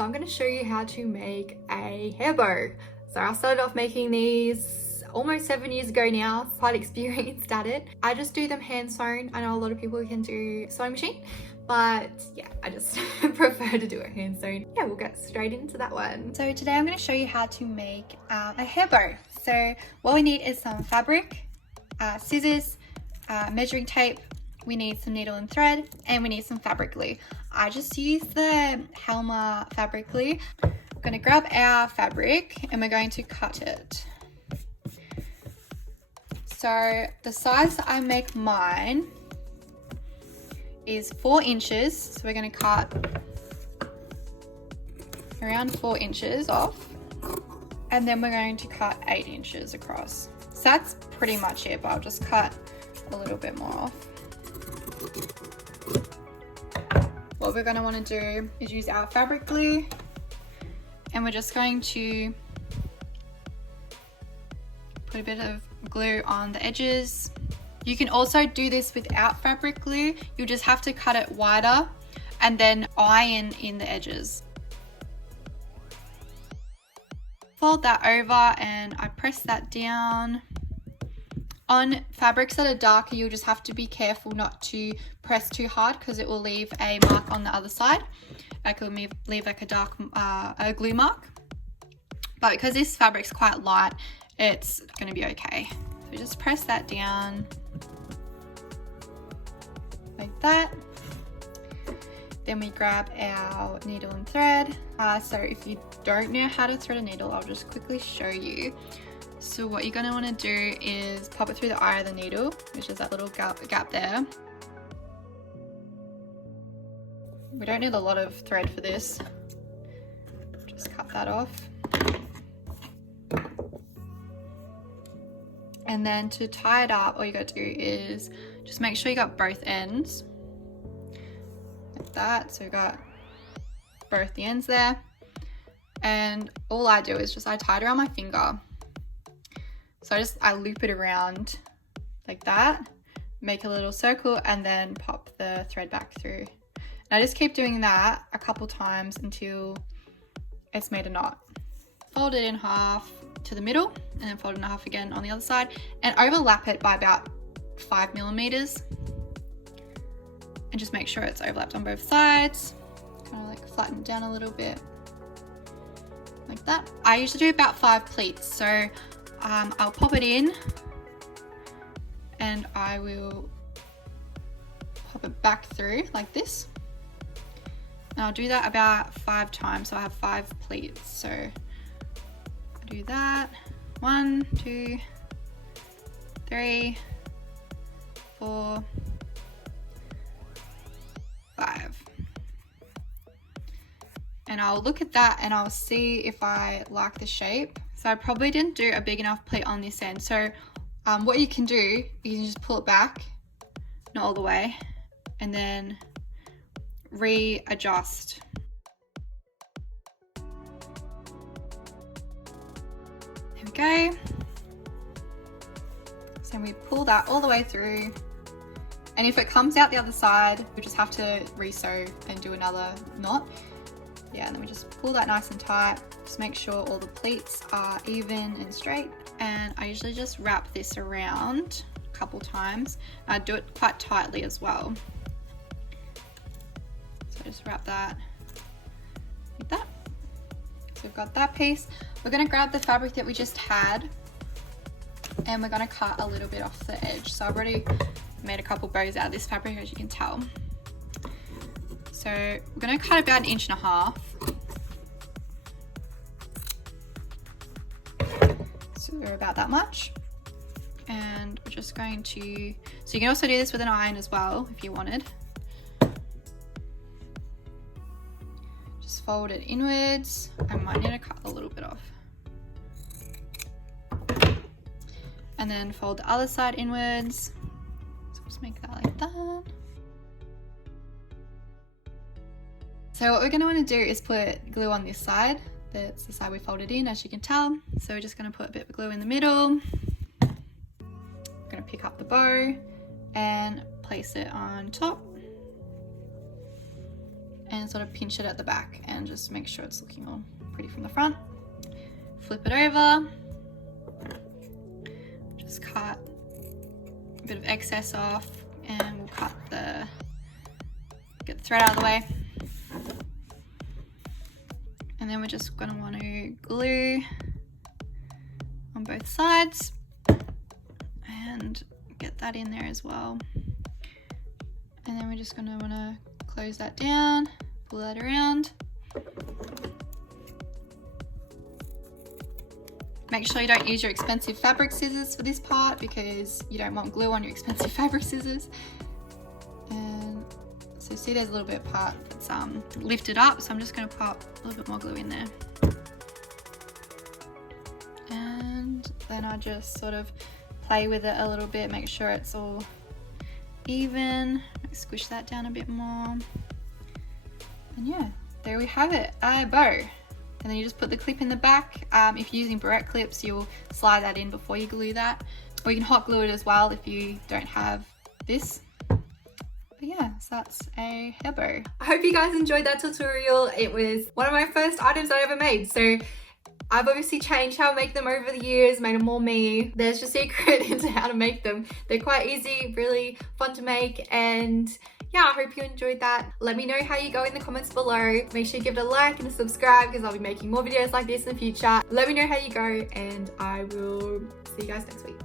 So I'm going to show you how to make a hair bow. So I started off making these almost 7 years ago now, quite experienced at it. I just do them hand sewn. I know a lot of people can do sewing machine, but yeah, I just prefer to do it hand sewn. Yeah, we'll get straight into that one. So today I'm going to show you how to make a hair bow. So what we need is some fabric, scissors, measuring tape, we need some needle and thread, and we need some fabric glue. I just use the Elna fabric glue. I'm going to grab our fabric and we're going to cut it. So the size that I make mine is 4 inches. So we're going to cut around 4 inches off. And then we're going to cut 8 inches across. So that's pretty much it, but I'll just cut a little bit more off. What we're going to want to do is use our fabric glue, and we're just going to put a bit of glue on the edges. You can also do this without fabric glue. You'll just have to cut it wider and then iron in the edges. Fold that over and I press that down. On fabrics that are darker, you'll just have to be careful not to press too hard because it will leave a mark on the other side. It could leave like a dark a glue mark. But because this fabric's quite light, it's going to be okay. So just press that down like that. Then we grab our needle and thread. So if you don't know how to thread a needle, I'll just quickly show you. So what you're going to want to do is pop it through the eye of the needle, which is that little gap there. We don't need a lot of thread for this. Just cut that off. And then to tie it up, all you got to do is just make sure you got both ends. Like that. So you got both the ends there. And all I do is I tie it around my finger. So I loop it around like that, make a little circle, and then pop the thread back through. And I just keep doing that a couple times until it's made a knot. Fold it in half to the middle, and then fold it in half again on the other side, and overlap it by about 5 millimeters. And just make sure it's overlapped on both sides. Kind of like flatten it down a little bit, like that. I usually do about 5 pleats, so I'll pop it in and I will pop it back through like this. And I'll do that about 5 times, so I have 5 pleats. So I do that. 1, 2, 3, 4, 5. And I'll look at that and I'll see if I like the shape. So I probably didn't do a big enough pleat on this end. So what you can do, you can just pull it back, not all the way, and then readjust. There we go. So we pull that all the way through. And if it comes out the other side, we just have to re-sew and do another knot. Yeah, and then we just pull that nice and tight. Just make sure all the pleats are even and straight. And I usually just wrap this around a couple times. I do it quite tightly as well. So just wrap that like that. So we've got that piece. We're going to grab the fabric that we just had and we're going to cut a little bit off the edge. So I've already made a couple bows out of this fabric, as you can tell. So we're going to cut about 1.5 inches. So we're about that much. And we're just going to, so you can also do this with an iron as well if you wanted. Just fold it inwards. I might need to cut a little bit off. And then fold the other side inwards. So just make that like that. So what we're going to want to do is put glue on this side. That's the side we folded in, as you can tell. So we're just going to put a bit of glue in the middle. We're going to pick up the bow and place it on top. and sort of pinch it at the back and just make sure it's looking all pretty from the front. Flip it over, just cut a bit of excess off, and we'll get the thread out of the way. And then we're just going to want to glue on both sides and get that in there as well. And then we're just going to want to close that down, pull that around. Make sure you don't use your expensive fabric scissors for this part because you don't want glue on your expensive fabric scissors. And so see there's a little bit of part that's lifted up, so I'm just going to pop a little bit more glue in there. And then I just sort of play with it a little bit, make sure it's all even. Squish that down a bit more. And yeah, there we have it, a bow. And then you just put the clip in the back. If you're using barrette clips, you'll slide that in before you glue that. Or you can hot glue it as well if you don't have this. But yeah, so that's a hair bow. I hope you guys enjoyed that tutorial. It was one of my first items I ever made. So I've obviously changed how I make them over the years, made them more me. There's your secret into how to make them. They're quite easy, really fun to make, and yeah, I hope you enjoyed that. Let me know how you go in the comments below. Make sure you give it a like and a subscribe because I'll be making more videos like this in the future. Let me know how you go, and I will see you guys next week.